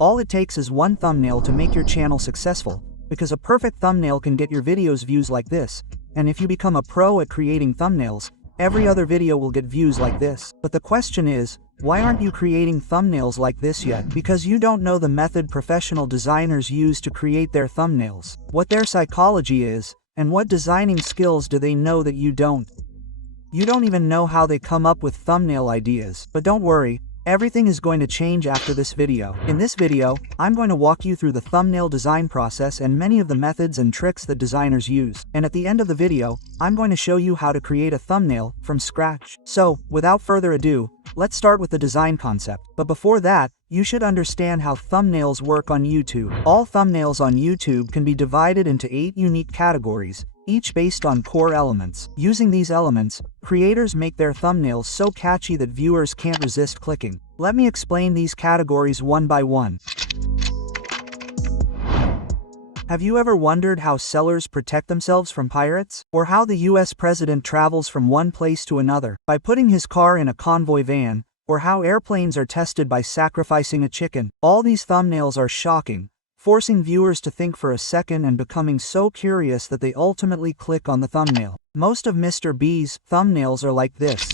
All it takes is one thumbnail to make your channel successful, because a perfect thumbnail can get your videos views like this, and if you become a pro at creating thumbnails, every other video will get views like this. But the question is, why aren't you creating thumbnails like this yet? Because you don't know the method professional designers use to create their thumbnails, what their psychology is, and what designing skills do they know that you don't. You don't even know how they come up with thumbnail ideas. But don't worry, everything is going to change after this video. In this video, I'm going to walk you through the thumbnail design process and many of the methods and tricks that designers use. And at the end of the video, I'm going to show you how to create a thumbnail from scratch. So, without further ado, let's start with the design concept. But before that, you should understand how thumbnails work on YouTube. All thumbnails on YouTube can be divided into 8 unique categories, each based on core elements. Using these elements, creators make their thumbnails so catchy that viewers can't resist clicking. Let me explain these categories one by one. Have you ever wondered how sellers protect themselves from pirates? Or how the US president travels from one place to another by putting his car in a convoy van? Or how airplanes are tested by sacrificing a chicken? All these thumbnails are shocking, forcing viewers to think for a second and becoming so curious that they ultimately click on the thumbnail. Most of Mr. B's thumbnails are like this.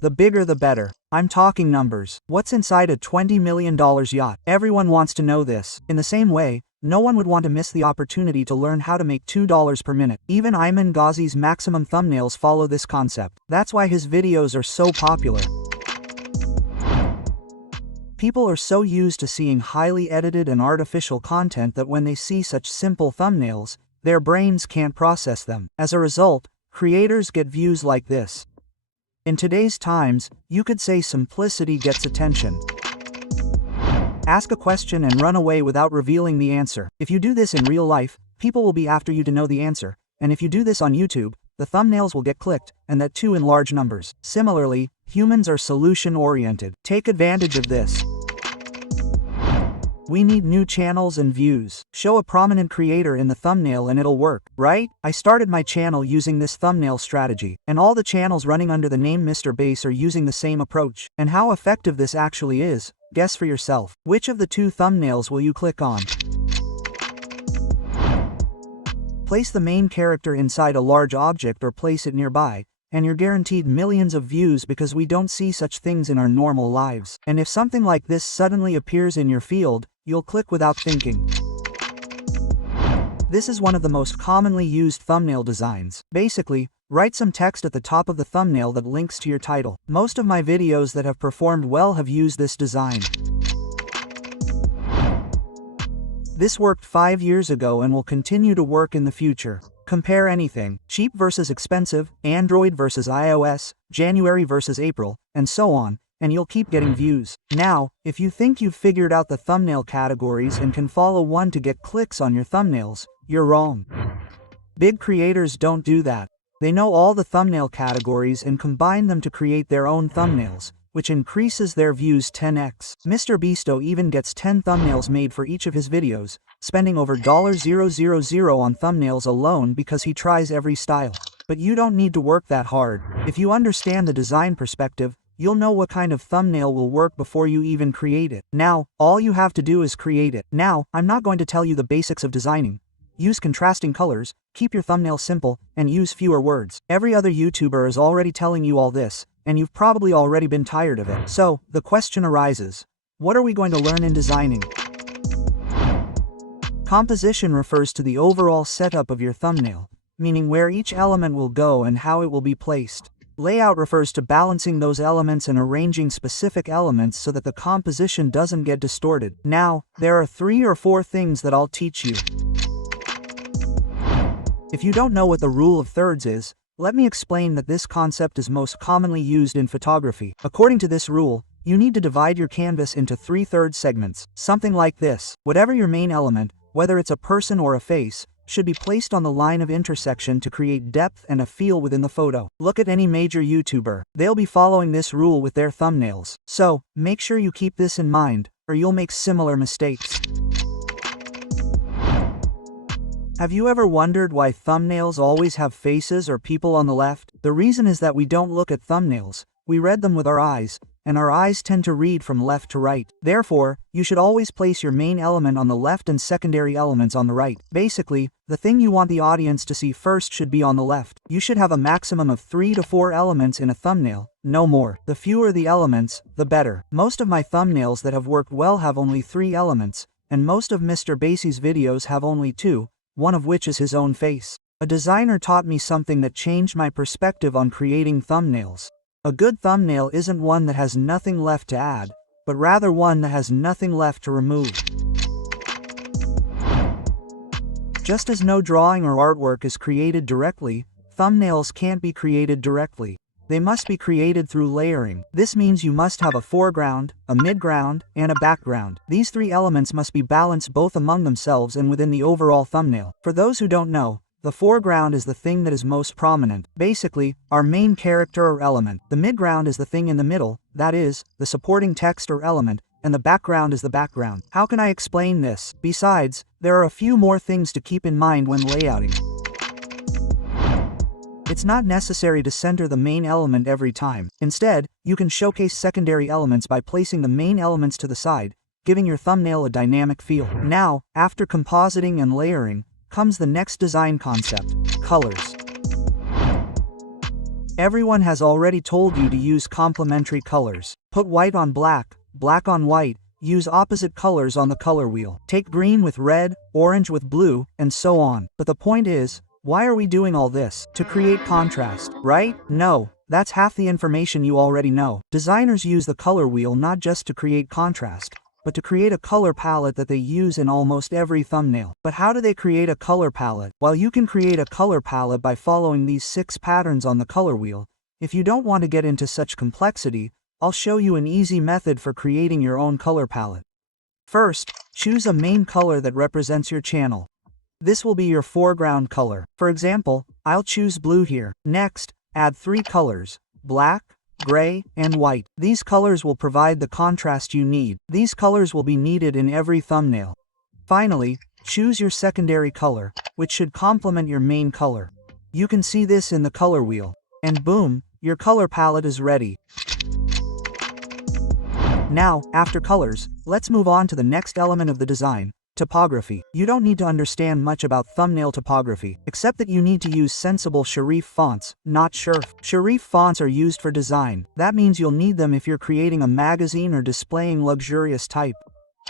The bigger the better. I'm talking numbers. What's inside a $20 million yacht? Everyone wants to know this. In the same way, no one would want to miss the opportunity to learn how to make $2 per minute. Even Ayman Ghazi's maximum thumbnails follow this concept. That's why his videos are so popular. People are so used to seeing highly edited and artificial content that when they see such simple thumbnails, their brains can't process them. As a result, creators get views like this. In today's times, you could say simplicity gets attention. Ask a question and run away without revealing the answer. If you do this in real life, people will be after you to know the answer, and if you do this on YouTube, the thumbnails will get clicked, and that too in large numbers. Similarly, humans are solution-oriented. Take advantage of this. We need new channels and views. Show a prominent creator in the thumbnail and it'll work, right? I started my channel using this thumbnail strategy, and all the channels running under the name Mr. Base are using the same approach. And how effective this actually is, guess for yourself. Which of the 2 thumbnails will you click on? Place the main character inside a large object or place it nearby, and you're guaranteed millions of views because we don't see such things in our normal lives. And if something like this suddenly appears in your field, you'll click without thinking. This is one of the most commonly used thumbnail designs. Basically, write some text at the top of the thumbnail that links to your title. Most of my videos that have performed well have used this design. This worked 5 years ago and will continue to work in the future. Compare anything, cheap versus expensive, Android versus iOS, January versus April, and so on, and you'll keep getting views. Now, if you think you've figured out the thumbnail categories and can follow one to get clicks on your thumbnails, you're wrong. Big creators don't do that. They know all the thumbnail categories and combine them to create their own thumbnails, which increases their views 10x. Mr. Beasto even gets 10 thumbnails made for each of his videos, spending over $000 on thumbnails alone because he tries every style. But you don't need to work that hard. If you understand the design perspective, you'll know what kind of thumbnail will work before you even create it. Now, all you have to do is create it. Now, I'm not going to tell you the basics of designing. Use contrasting colors, keep your thumbnail simple, and use fewer words. Every other YouTuber is already telling you all this, and you've probably already been tired of it. So, the question arises, what are we going to learn in designing? Composition refers to the overall setup of your thumbnail, meaning where each element will go and how it will be placed. Layout refers to balancing those elements and arranging specific elements so that the composition doesn't get distorted. Now, there are 3 or 4 things that I'll teach you. If you don't know what the rule of thirds is, let me explain that this concept is most commonly used in photography. According to this rule, you need to divide your canvas into 3/3 segments, something like this. Whatever your main element, whether it's a person or a face, should be placed on the line of intersection to create depth and a feel within the photo. Look at any major YouTuber. They'll be following this rule with their thumbnails. So, make sure you keep this in mind, or you'll make similar mistakes. Have you ever wondered why thumbnails always have faces or people on the left? The reason is that we don't look at thumbnails, we read them with our eyes, and our eyes tend to read from left to right. Therefore, you should always place your main element on the left and secondary elements on the right. Basically, the thing you want the audience to see first should be on the left. You should have a maximum of 3 to 4 elements in a thumbnail, no more. The fewer the elements, the better. Most of my thumbnails that have worked well have only 3 elements, and most of Mr. Basie's videos have only 2, one of which is his own face. A designer taught me something that changed my perspective on creating thumbnails. A good thumbnail isn't one that has nothing left to add, but rather one that has nothing left to remove. Just as no drawing or artwork is created directly, thumbnails can't be created directly. They must be created through layering. This means you must have a foreground, a midground, and a background. These 3 elements must be balanced both among themselves and within the overall thumbnail. For those who don't know, the foreground is the thing that is most prominent, basically, our main character or element. The midground is the thing in the middle, that is, the supporting text or element, and the background is the background. How can I explain this? Besides, there are a few more things to keep in mind when layouting. It's not necessary to center the main element every time. Instead, you can showcase secondary elements by placing the main elements to the side, giving your thumbnail a dynamic feel. Now, after compositing and layering, comes the next design concept: colors. Everyone has already told you to use complementary colors. Put white on black, black on white, use opposite colors on the color wheel. Take green with red, orange with blue, and so on. But the point is, why are we doing all this? To create contrast, right? No, that's half the information you already know. Designers use the color wheel not just to create contrast, but to create a color palette that they use in almost every thumbnail. But how do they create a color palette? Well, you can create a color palette by following these 6 patterns on the color wheel. If you don't want to get into such complexity, I'll show you an easy method for creating your own color palette. First, choose a main color that represents your channel. This will be your foreground color. For example, I'll choose blue here. Next, add 3 colors: black, gray, and white. These colors will provide the contrast you need. These colors will be needed in every thumbnail. Finally, choose your secondary color, which should complement your main color. You can see this in the color wheel. And boom, your color palette is ready. Now, after colors, let's move on to the next element of the design: typography. You don't need to understand much about thumbnail typography, except that you need to use sensible serif fonts, not serif. Serif fonts are used for design. That means you'll need them if you're creating a magazine or displaying luxurious type.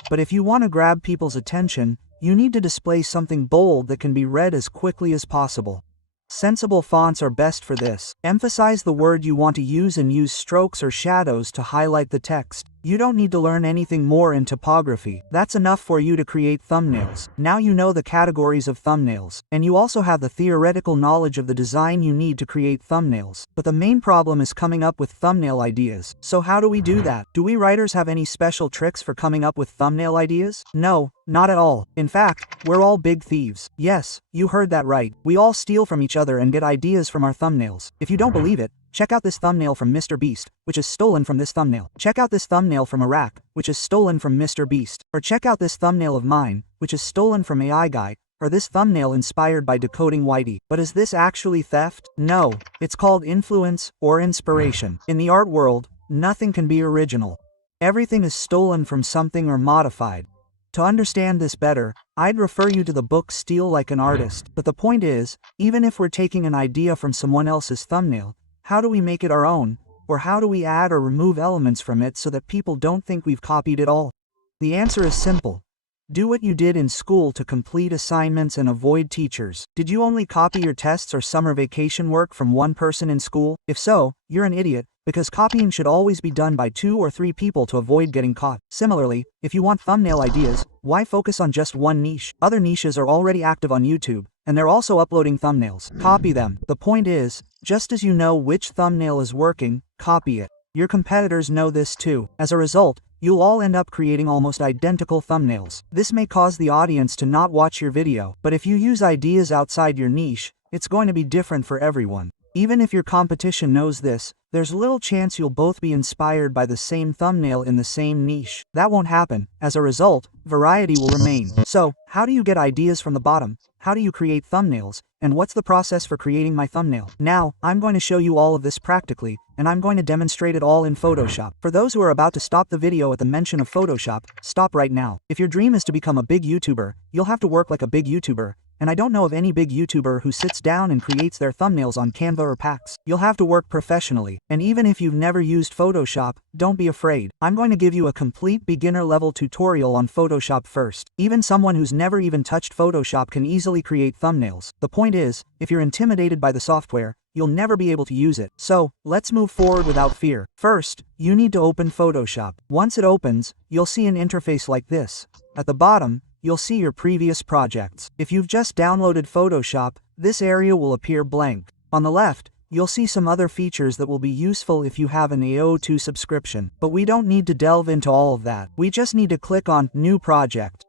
But if you want to grab people's attention, you need to display something bold that can be read as quickly as possible. Sensible fonts are best for this. Emphasize the word you want to use and use strokes or shadows to highlight the text. You don't need to learn anything more in typography. That's enough for you to create thumbnails. Now you know the categories of thumbnails, and you also have the theoretical knowledge of the design you need to create thumbnails. But the main problem is coming up with thumbnail ideas. So how do we do that? Do we writers have any special tricks for coming up with thumbnail ideas? No, not at all. In fact, we're all big thieves. Yes, you heard that right. We all steal from each other and get ideas from our thumbnails. If you don't believe it, check out this thumbnail from Mr. Beast, which is stolen from this thumbnail. Check out this thumbnail from Iraq, which is stolen from Mr. Beast. Or check out this thumbnail of mine, which is stolen from AI Guy, or this thumbnail inspired by Decoding Whitey. But is this actually theft? No, it's called influence or inspiration. In the art world, nothing can be original. Everything is stolen from something or modified. To understand this better, I'd refer you to the book Steal Like an Artist. But the point is, even if we're taking an idea from someone else's thumbnail, how do we make it our own? Or how do we add or remove elements from it so that people don't think we've copied it all? The answer is simple. Do what you did in school to complete assignments and avoid teachers. Did you only copy your tests or summer vacation work from one person in school? If so, you're an idiot, because copying should always be done by 2 or 3 people to avoid getting caught. Similarly, if you want thumbnail ideas, why focus on just one niche? Other niches are already active on YouTube, and they're also uploading thumbnails. Copy them. The point is, just as you know which thumbnail is working, copy it. Your competitors know this too. As a result, you'll all end up creating almost identical thumbnails. This may cause the audience to not watch your video, but if you use ideas outside your niche, it's going to be different for everyone. Even if your competition knows this, there's little chance you'll both be inspired by the same thumbnail in the same niche. That won't happen. As a result, variety will remain. So, how do you get ideas from the bottom? How do you create thumbnails? And what's the process for creating my thumbnail? Now, I'm going to show you all of this practically, and I'm going to demonstrate it all in Photoshop. For those who are about to stop the video at the mention of Photoshop, stop right now. If your dream is to become a big YouTuber, you'll have to work like a big YouTuber. And I don't know of any big YouTuber who sits down and creates their thumbnails on Canva or Pax. You'll have to work professionally. And even if you've never used Photoshop, don't be afraid. I'm going to give you a complete beginner level tutorial on Photoshop first. Even someone who's never even touched Photoshop can easily create thumbnails. The point is, if you're intimidated by the software, you'll never be able to use it. So, let's move forward without fear. First, you need to open Photoshop. Once it opens, you'll see an interface like this. At the bottom, you'll see your previous projects. If you've just downloaded Photoshop, this area will appear blank. On the left, you'll see some other features that will be useful if you have an AO2 subscription. But we don't need to delve into all of that. We just need to click on New Project.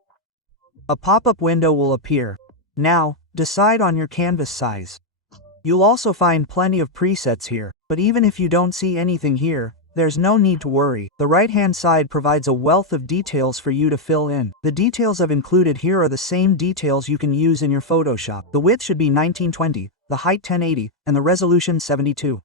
A pop-up window will appear. Now, decide on your canvas size. You'll also find plenty of presets here, but even if you don't see anything here, there's no need to worry. The right-hand side provides a wealth of details for you to fill in. The details I've included here are the same details you can use in your Photoshop. The width should be 1920, the height 1080, and the resolution 72.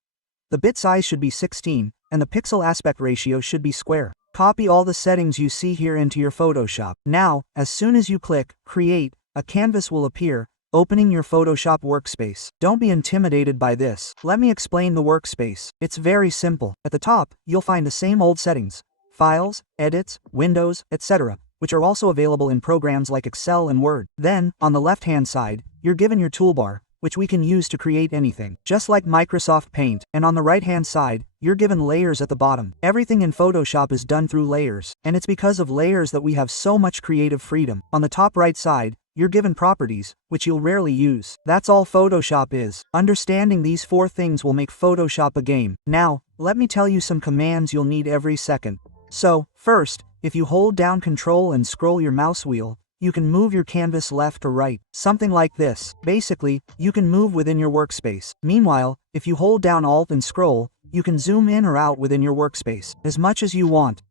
The bit size should be 16, and the pixel aspect ratio should be square. Copy all the settings you see here into your Photoshop. Now, as soon as you click Create, a canvas will appear, opening your Photoshop workspace. Don't be intimidated by this. Let me explain the workspace. It's very simple. At the top, you'll find the same old settings, files, edits, windows, etc., which are also available in programs like Excel and Word. Then, on the left-hand side, you're given your toolbar, which we can use to create anything, just like Microsoft Paint. And on the right-hand side, you're given layers at the bottom. Everything in Photoshop is done through layers, and it's because of layers that we have so much creative freedom. On the top right side, you're given properties, which you'll rarely use. That's all Photoshop is. Understanding these 4 things will make Photoshop a game. Now, let me tell you some commands you'll need every second. So, first, if you hold down Control and scroll your mouse wheel, you can move your canvas left or right. Something like this. Basically, you can move within your workspace. Meanwhile, if you hold down Alt and scroll, you can zoom in or out within your workspace, as much as you want.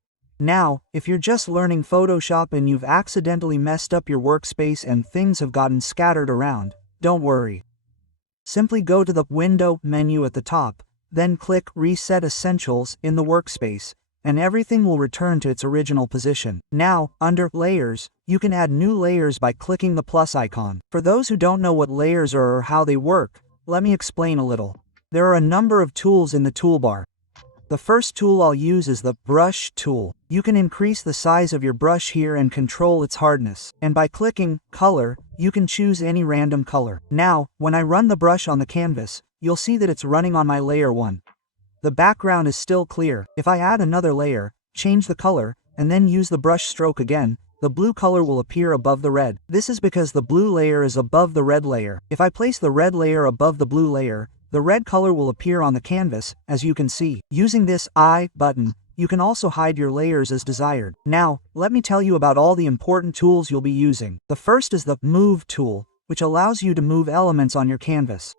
Now, if you're just learning Photoshop and you've accidentally messed up your workspace and things have gotten scattered around, don't worry. Simply go to the Window menu at the top, then click Reset Essentials in the workspace, and everything will return to its original position. Now, under Layers, you can add new layers by clicking the plus icon. For those who don't know what layers are or how they work, let me explain a little. There are a number of tools in the toolbar. The first tool I'll use is the Brush tool. You can increase the size of your brush here and control its hardness. And by clicking Color, you can choose any random color. Now, when I run the brush on the canvas, you'll see that it's running on my layer 1. The background is still clear. If I add another layer, change the color, and then use the brush stroke again, the blue color will appear above the red. This is because the blue layer is above the red layer. If I place the red layer above the blue layer, the red color will appear on the canvas, as you can see. Using this I button, you can also hide your layers as desired. Now, let me tell you about all the important tools you'll be using. The first is the Move tool, which allows you to move elements on your canvas.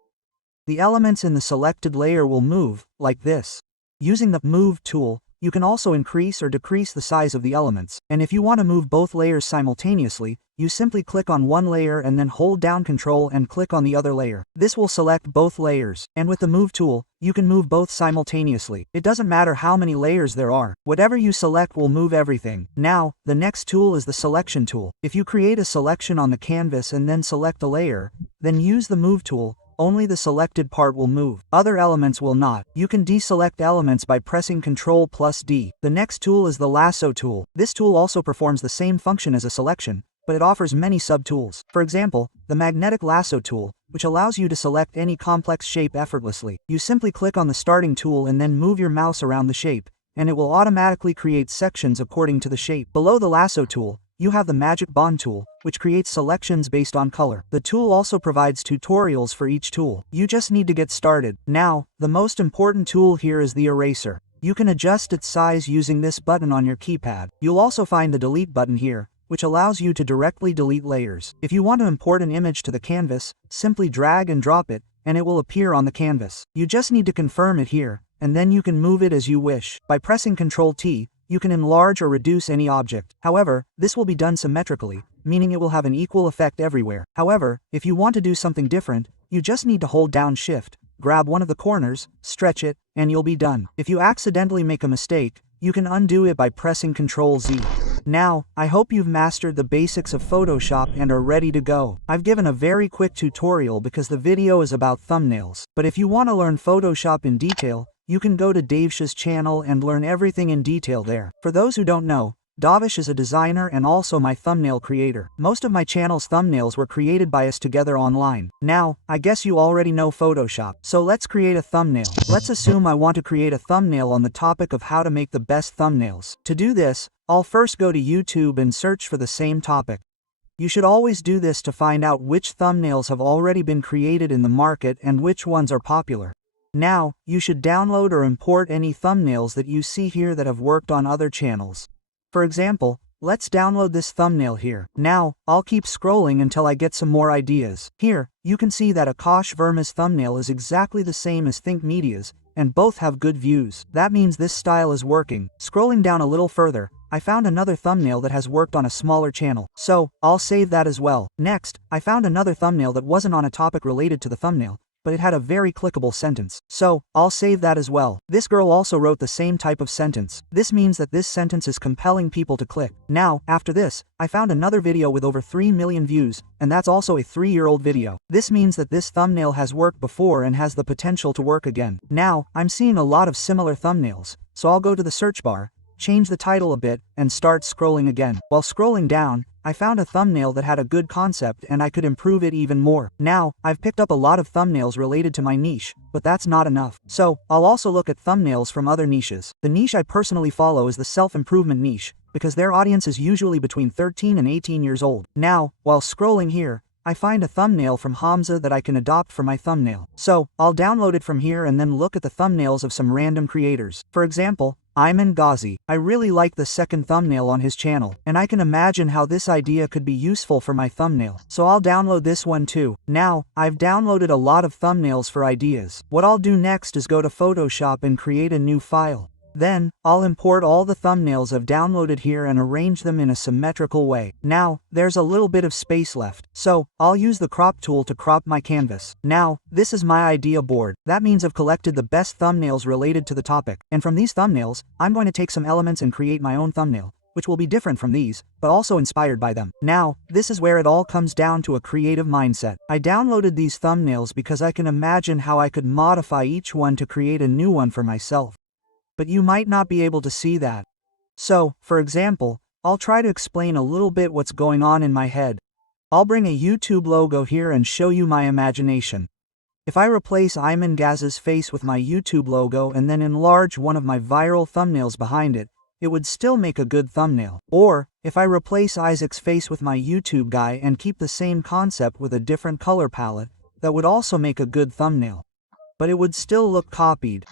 The elements in the selected layer will move, like this. Using the Move tool, you can also increase or decrease the size of the elements. And if you want to move both layers simultaneously, you simply click on one layer and then hold down Control and click on the other layer. This will select both layers. And with the Move tool, you can move both simultaneously. It doesn't matter how many layers there are. Whatever you select will move everything. Now, the next tool is the Selection tool. If you create a selection on the canvas and then select a layer, then use the Move tool. Only the selected part will move. Other elements will not. You can deselect elements by pressing Ctrl+D. The next tool is the Lasso tool. This tool also performs the same function as a selection, but it offers many sub-tools. For example, the Magnetic Lasso tool, which allows you to select any complex shape effortlessly. You simply click on the starting tool and then move your mouse around the shape, and it will automatically create sections according to the shape. Below the Lasso tool, you have the Magic Bond tool, which creates selections based on color. The tool also provides tutorials for each tool. You just need to get started. Now, the most important tool here is the Eraser. You can adjust its size using this button on your keypad. You'll also find the Delete button here, which allows you to directly delete layers. If you want to import an image to the canvas, simply drag and drop it, and it will appear on the canvas. You just need to confirm it here, and then you can move it as you wish. By pressing Ctrl+T, you can enlarge or reduce any object. However, this will be done symmetrically, meaning it will have an equal effect everywhere. However, if you want to do something different, you just need to hold down Shift, grab one of the corners, stretch it, and you'll be done. If you accidentally make a mistake, you can undo it by pressing Ctrl Z. Now, I hope you've mastered the basics of Photoshop and are ready to go. I've given a very quick tutorial because the video is about thumbnails. But if you want to learn Photoshop in detail, you can go to Davish's channel and learn everything in detail there. For those who don't know, Davish is a designer and also my thumbnail creator. Most of my channel's thumbnails were created by us together online. Now, I guess you already know Photoshop. So let's create a thumbnail. Let's assume I want to create a thumbnail on the topic of how to make the best thumbnails. To do this, I'll first go to YouTube and search for the same topic. You should always do this to find out which thumbnails have already been created in the market and which ones are popular. Now, you should download or import any thumbnails that you see here that have worked on other channels. For example, let's download this thumbnail here. Now, I'll keep scrolling until I get some more ideas. Here, you can see that Akash Verma's thumbnail is exactly the same as Think Media's, and both have good views. That means this style is working. Scrolling down a little further, I found another thumbnail that has worked on a smaller channel, so I'll save that as well. Next, I found another thumbnail that wasn't on a topic related to the thumbnail, but it had a very clickable sentence, so I'll save that as well. This girl also wrote the same type of sentence. This means that this sentence is compelling people to click. Now, after this, I found another video with over 3 million views, and that's also a 3-year-old video. This means that this thumbnail has worked before and has the potential to work again. Now, I'm seeing a lot of similar thumbnails, so I'll go to the search bar, change the title a bit, and start scrolling again. While scrolling down, I found a thumbnail that had a good concept and I could improve it even more. Now, I've picked up a lot of thumbnails related to my niche, but that's not enough. So, I'll also look at thumbnails from other niches. The niche I personally follow is the self-improvement niche, because their audience is usually between 13 and 18 years old. Now, while scrolling here, I find a thumbnail from Hamza that I can adopt for my thumbnail. So, I'll download it from here and then look at the thumbnails of some random creators. For example, Ayman Ghazi. I really like the second thumbnail on his channel, and I can imagine how this idea could be useful for my thumbnail. So I'll download this one too. Now, I've downloaded a lot of thumbnails for ideas. What I'll do next is go to Photoshop and create a new file. Then, I'll import all the thumbnails I've downloaded here and arrange them in a symmetrical way. Now, there's a little bit of space left, so I'll use the crop tool to crop my canvas. Now, this is my idea board. That means I've collected the best thumbnails related to the topic, and from these thumbnails, I'm going to take some elements and create my own thumbnail, which will be different from these, but also inspired by them. Now, this is where it all comes down to a creative mindset. I downloaded these thumbnails because I can imagine how I could modify each one to create a new one for myself. But you might not be able to see that. So, for example, I'll try to explain a little bit what's going on in my head. I'll bring a YouTube logo here and show you my imagination. If I replace Ayman Ghazi's face with my YouTube logo and then enlarge one of my viral thumbnails behind it, it would still make a good thumbnail. Or, if I replace Isaac's face with my YouTube guy and keep the same concept with a different color palette, that would also make a good thumbnail. But it would still look copied.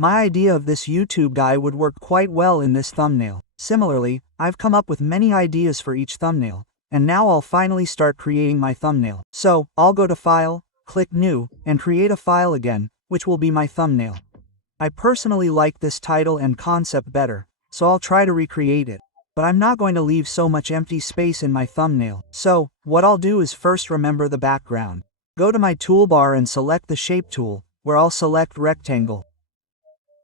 My idea of this YouTube guy would work quite well in this thumbnail. Similarly, I've come up with many ideas for each thumbnail, and now I'll finally start creating my thumbnail. So, I'll go to File, click New, and create a file again, which will be my thumbnail. I personally like this title and concept better, so I'll try to recreate it. But I'm not going to leave so much empty space in my thumbnail. So, what I'll do is first remember the background. Go to my toolbar and select the Shape tool, where I'll select Rectangle.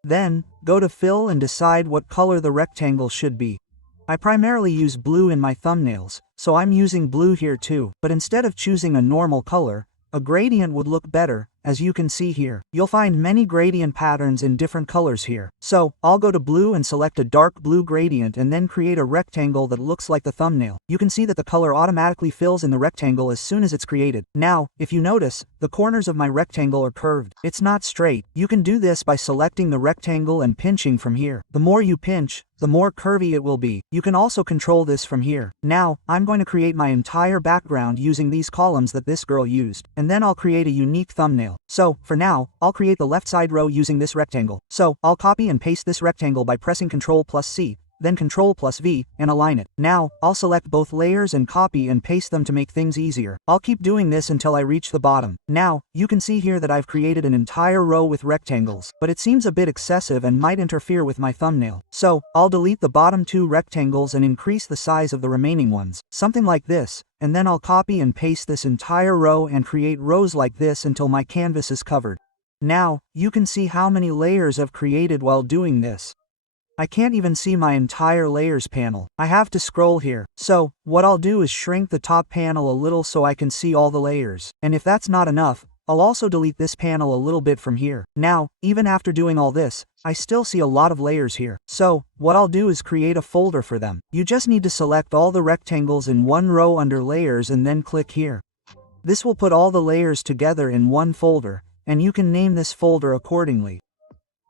Then, go to Fill and decide what color the rectangle should be. I primarily use blue in my thumbnails, so I'm using blue here too. But instead of choosing a normal color, a gradient would look better, as you can see here. You'll find many gradient patterns in different colors here. So, I'll go to blue and select a dark blue gradient and then create a rectangle that looks like the thumbnail. You can see that the color automatically fills in the rectangle as soon as it's created. Now, if you notice, the corners of my rectangle are curved. It's not straight. You can do this by selecting the rectangle and pinching from here. The more you pinch, the more curvy it will be. You can also control this from here. Now, I'm going to create my entire background using these columns that this girl used, and then I'll create a unique thumbnail. So, for now, I'll create the left side row using this rectangle. So, I'll copy and paste this rectangle by pressing Ctrl+C, then Ctrl+V, and align it. Now, I'll select both layers and copy and paste them to make things easier. I'll keep doing this until I reach the bottom. Now, you can see here that I've created an entire row with rectangles, but it seems a bit excessive and might interfere with my thumbnail. So, I'll delete the bottom 2 rectangles and increase the size of the remaining ones. Something like this, and then I'll copy and paste this entire row and create rows like this until my canvas is covered. Now, you can see how many layers I've created while doing this. I can't even see my entire layers panel. I have to scroll here. So, what I'll do is shrink the top panel a little so I can see all the layers. And if that's not enough, I'll also delete this panel a little bit from here. Now, even after doing all this, I still see a lot of layers here. So, what I'll do is create a folder for them. You just need to select all the rectangles in one row under layers and then click here. This will put all the layers together in one folder, and you can name this folder accordingly.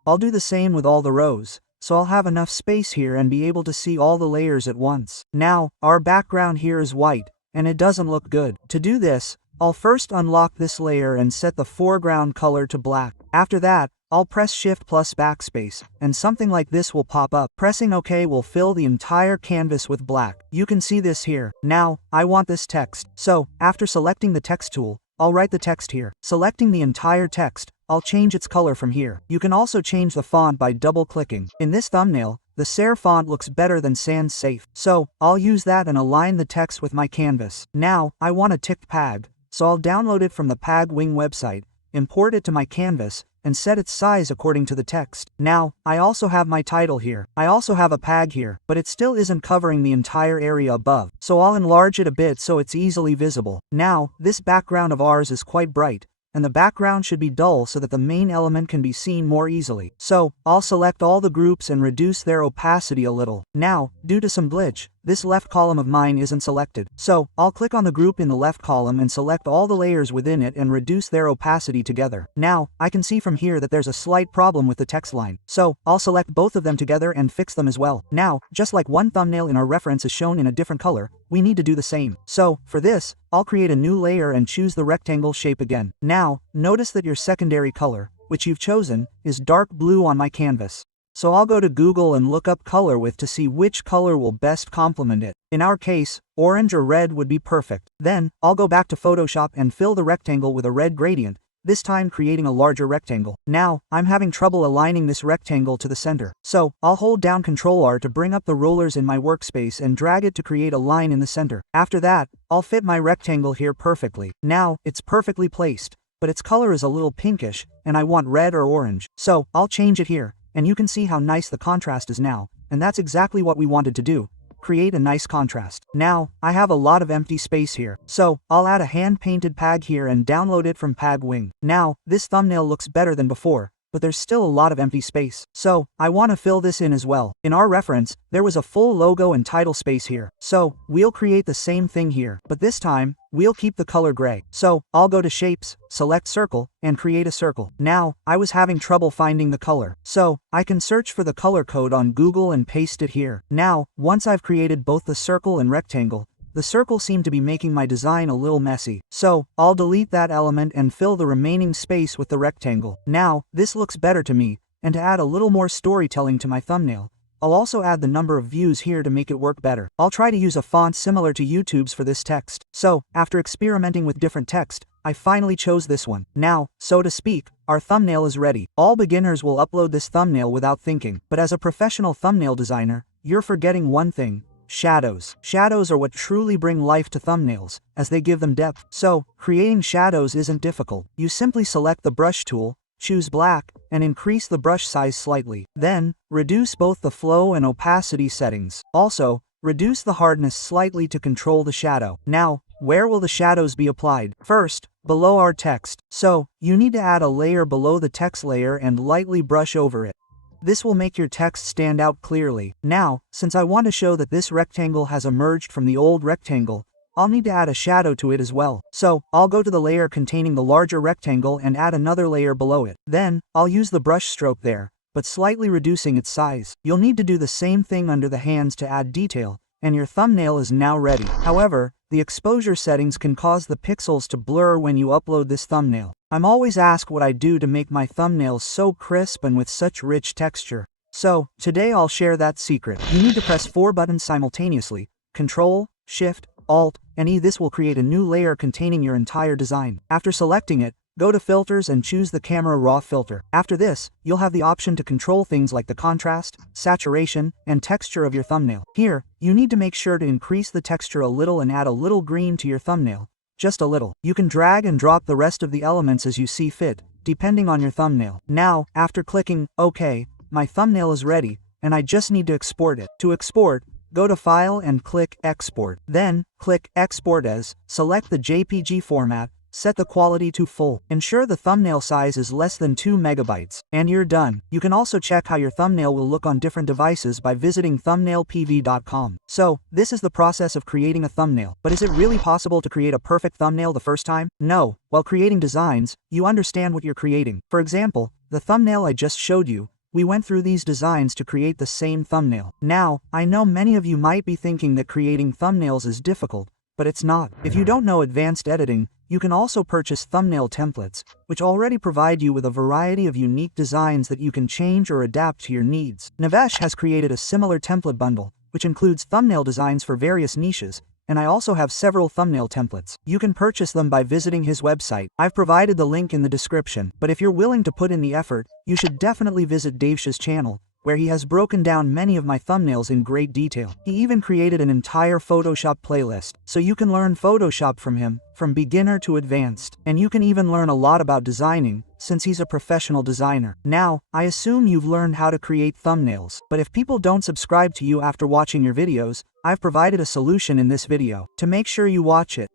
I'll do the same with all the rows, so I'll have enough space here and be able to see all the layers at once. Now, our background here is white, and it doesn't look good. To do this, I'll first unlock this layer and set the foreground color to black. After that, I'll press Shift plus backspace, and something like this will pop up. Pressing OK will fill the entire canvas with black. You can see this here. Now, I want this text. So, after selecting the text tool, I'll write the text here. Selecting the entire text, I'll change its color from here. You can also change the font by double-clicking. In this thumbnail, the Serif font looks better than sans serif, so I'll use that and align the text with my canvas. Now, I want a ticked pag, so I'll download it from the Pag Wing website, import it to my canvas, and set its size according to the text. Now, I also have my title here. I also have a pag here, but it still isn't covering the entire area above, so I'll enlarge it a bit so it's easily visible. Now, this background of ours is quite bright, and the background should be dull so that the main element can be seen more easily. So, I'll select all the groups and reduce their opacity a little. Now, due to some glitch, this left column of mine isn't selected. So, I'll click on the group in the left column and select all the layers within it and reduce their opacity together. Now, I can see from here that there's a slight problem with the text line. So, I'll select both of them together and fix them as well. Now, just like one thumbnail in our reference is shown in a different color, we need to do the same. So, for this, I'll create a new layer and choose the rectangle shape again. Now, notice that your secondary color, which you've chosen, is dark blue on my canvas. So I'll go to Google and look up color width to see which color will best complement it. In our case, orange or red would be perfect. Then, I'll go back to Photoshop and fill the rectangle with a red gradient, this time creating a larger rectangle. Now, I'm having trouble aligning this rectangle to the center. So, I'll hold down Ctrl-R to bring up the rollers in my workspace and drag it to create a line in the center. After that, I'll fit my rectangle here perfectly. Now, it's perfectly placed, but its color is a little pinkish, and I want red or orange. So, I'll change it here. And you can see how nice the contrast is now, and that's exactly what we wanted to do, create a nice contrast. Now, I have a lot of empty space here, so I'll add a hand-painted pag here and download it from Pag Wing. Now, this thumbnail looks better than before, but there's still a lot of empty space, so I want to fill this in as well. In our reference, there was a full logo and title space here, so we'll create the same thing here, but this time, we'll keep the color gray. So, I'll go to Shapes, select Circle, and create a circle. Now, I was having trouble finding the color, so I can search for the color code on Google and paste it here. Now, once I've created both the circle and rectangle, the circle seemed to be making my design a little messy, so I'll delete that element and fill the remaining space with the rectangle. Now, this looks better to me, and to add a little more storytelling to my thumbnail, I'll also add the number of views here to make it work better. I'll try to use a font similar to YouTube's for this text. So, after experimenting with different text, I finally chose this one. Now, so to speak, our thumbnail is ready. All beginners will upload this thumbnail without thinking, but as a professional thumbnail designer, you're forgetting one thing. Shadows. Shadows are what truly bring life to thumbnails, as they give them depth. So, creating shadows isn't difficult. You simply select the brush tool, choose black, and increase the brush size slightly. Then, reduce both the flow and opacity settings. Also, reduce the hardness slightly to control the shadow. Now, where will the shadows be applied? First, below our text. So, you need to add a layer below the text layer and lightly brush over it. This will make your text stand out clearly. Now, since I want to show that this rectangle has emerged from the old rectangle, I'll need to add a shadow to it as well. So, I'll go to the layer containing the larger rectangle and add another layer below it. Then, I'll use the brush stroke there, but slightly reducing its size. You'll need to do the same thing under the hands to add detail, and your thumbnail is now ready. However, the exposure settings can cause the pixels to blur when you upload this thumbnail. I'm always asked what I do to make my thumbnails so crisp and with such rich texture. So, today I'll share that secret. You need to press 4 buttons simultaneously, Ctrl, Shift, Alt, and E. This will create a new layer containing your entire design. After selecting it, go to Filters and choose the Camera Raw filter. After this, you'll have the option to control things like the contrast, saturation, and texture of your thumbnail. Here, you need to make sure to increase the texture a little and add a little green to your thumbnail, just a little. You can drag and drop the rest of the elements as you see fit, depending on your thumbnail. Now, after clicking OK, my thumbnail is ready, and I just need to export it. To export, go to File and click Export. Then, click Export As, select the JPG format, set the quality to full. Ensure the thumbnail size is less than 2 megabytes, and you're done. You can also check how your thumbnail will look on different devices by visiting thumbnailpv.com. So, this is the process of creating a thumbnail. But is it really possible to create a perfect thumbnail the first time? No. While creating designs, you understand what you're creating. For example, the thumbnail I just showed you, we went through these designs to create the same thumbnail. Now, I know many of you might be thinking that creating thumbnails is difficult, but it's not. If you don't know advanced editing, you can also purchase thumbnail templates, which already provide you with a variety of unique designs that you can change or adapt to your needs. Navesh has created a similar template bundle, which includes thumbnail designs for various niches, and I also have several thumbnail templates. You can purchase them by visiting his website. I've provided the link in the description, but if you're willing to put in the effort, you should definitely visit Devsh's channel, where he has broken down many of my thumbnails in great detail. He even created an entire Photoshop playlist, so you can learn Photoshop from him, from beginner to advanced. And you can even learn a lot about designing, since he's a professional designer. Now, I assume you've learned how to create thumbnails, but if people don't subscribe to you after watching your videos, I've provided a solution in this video. To make sure you watch it,